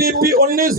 PP-19